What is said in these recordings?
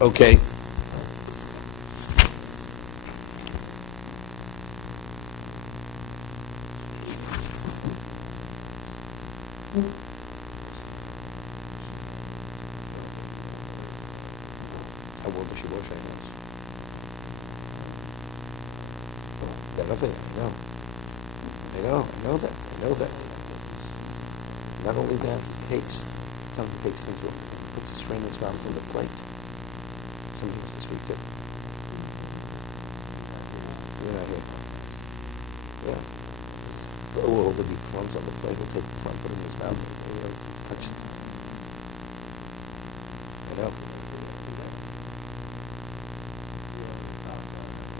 Okay. I know that. Not only that, somebody takes things off, puts a strain in his mouth on the plate. Something else this week too. You're not here. Yeah. Or there'll be crumbs on the plate, he'll take the crumb, put it in his mouth, and touch it. I know.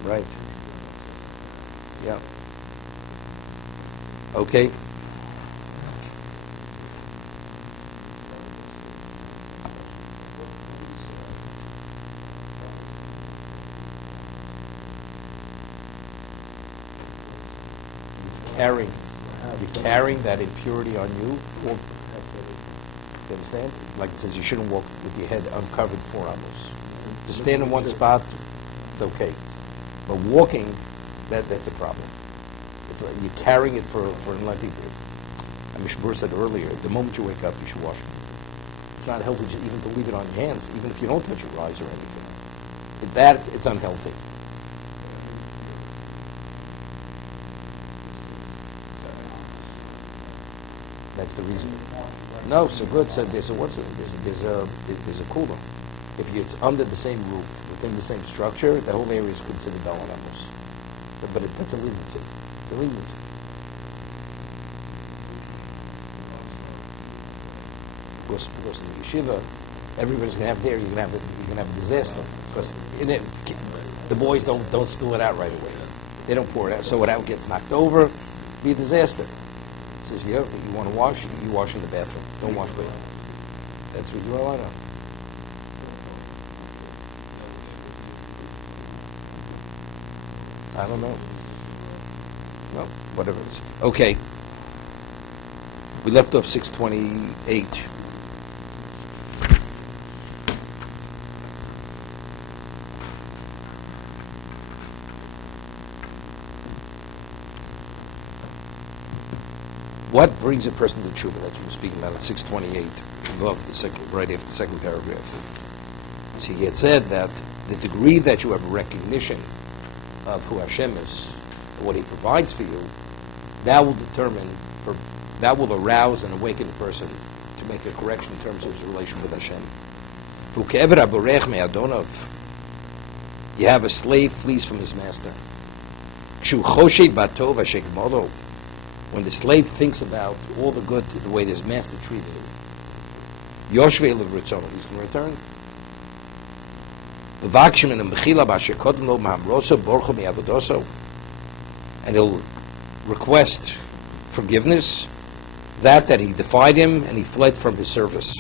Right. Yeah. Okay. You're carrying that impurity on you. You understand? Like it says, you shouldn't walk with your head uncovered 4 hours. To stand in one spot, it's okay. But walking, that's a problem. You're carrying it for a lengthy period. Mishmur said earlier, the moment you wake up, you should wash it. It's not healthy even to leave it on your hands, even if you don't touch your eyes or anything. It's unhealthy. That's the reason. No, so good. So there's a cooler. If it's under the same roof, within the same structure, the whole area is considered al-Amos. But that's a leniency. It's a leniency. Because in the yeshiva, everybody's gonna have there. You're gonna have a disaster because in it, the boys don't spill it out right away. They don't pour it out, so without gets knocked over, be a disaster. Says, you want to wash, you wash in the bathroom. Don't wash with it. That's what you all know. I don't know. No, whatever it is. Okay. We left off 628. What brings a person to tshuva? That's what we're speaking about at 628, right after the second paragraph. See, he had said that the degree that you have recognition of who Hashem is, what He provides for you, that will arouse and awaken a person to make a correction in terms of his relation with Hashem. You have a slave flees from his master. When the slave thinks about all the good, the way his master treated him, he's going to return. And he'll request forgiveness, that he defied him and he fled from his service.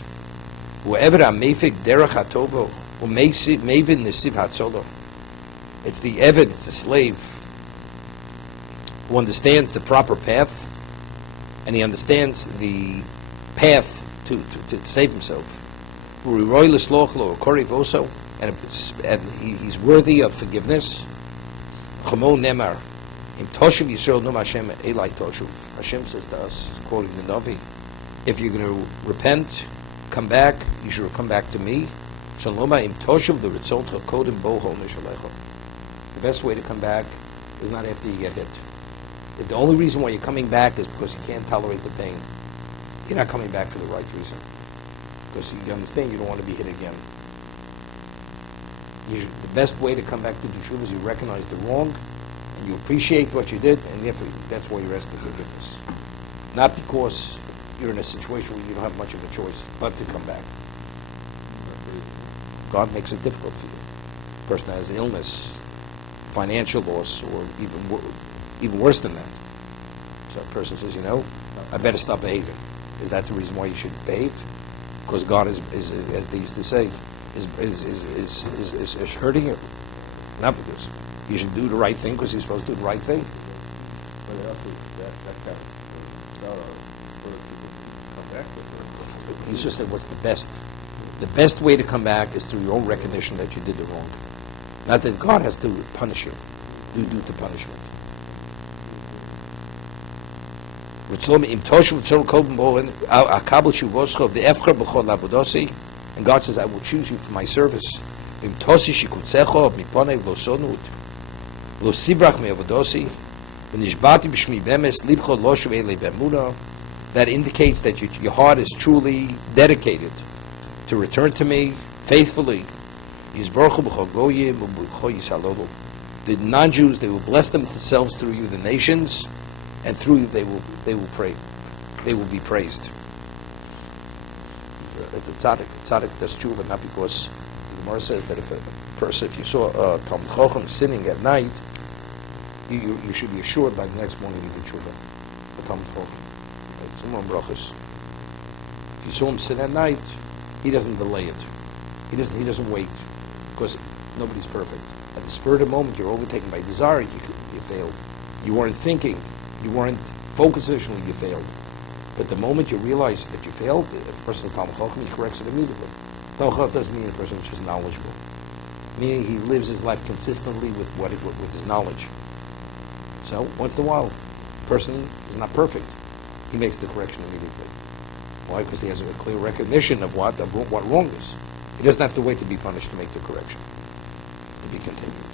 It's the Eved, it's the slave, who understands the proper path, and he understands the path to save himself. And he's worthy of forgiveness. Hashem says to us, quoting the Navi, if you're going to repent, come back, you should come back to me. The best way to come back is not after you get hit. If the only reason why you're coming back is because you can't tolerate the pain, you're not coming back for the right reason. Because you understand you don't want to be hit again. The best way to come back to the tshuva is you recognize the wrong, and you appreciate what you did, and therefore that's why you're asking forgiveness. Not because you're in a situation where you don't have much of a choice but to come back. God makes it difficult for you. The person has illness, financial loss, or even worse than that. So a person says, I better stop behaving. Is that the reason why you should behave? Because God is as they used to say, is hurting you. Not because you should do the right thing because you're supposed to do the right thing. But it also that kind of sorrow is supposed to come back to her. He's just said, what's the best? The best way to come back is through your own recognition that you did the wrong. Not that God has to punish you. You do the punishment. And God says, I will choose you for my service. That indicates that your heart is truly dedicated to return to me faithfully. The non-Jews, they will bless themselves through you, the nations, and through you they will pray. They will be praised. It's a tzaddik. Tzaddik does tshuva not because the Gemara says that if you saw a Talmid Chacham sinning at night, you should be assured by the next morning you do tshuva. The Talmid Chacham. It's more brachas. If you saw him sin at night, he doesn't delay it. He doesn't wait, because nobody's perfect. At the spur of the moment, you're overtaken by desire. You failed. You weren't thinking. You weren't focused visually. You failed. But the moment you realize that you failed, if a person is Talmid Chacham, he corrects it immediately. Talmid Chacham doesn't mean a person is just knowledgeable. Meaning he lives his life consistently with his knowledge. So once in a while, a person is not perfect. He makes the correction immediately. Why? Because he has a clear recognition of what wrong is. He doesn't have to wait to be punished to make the correction. To be continued.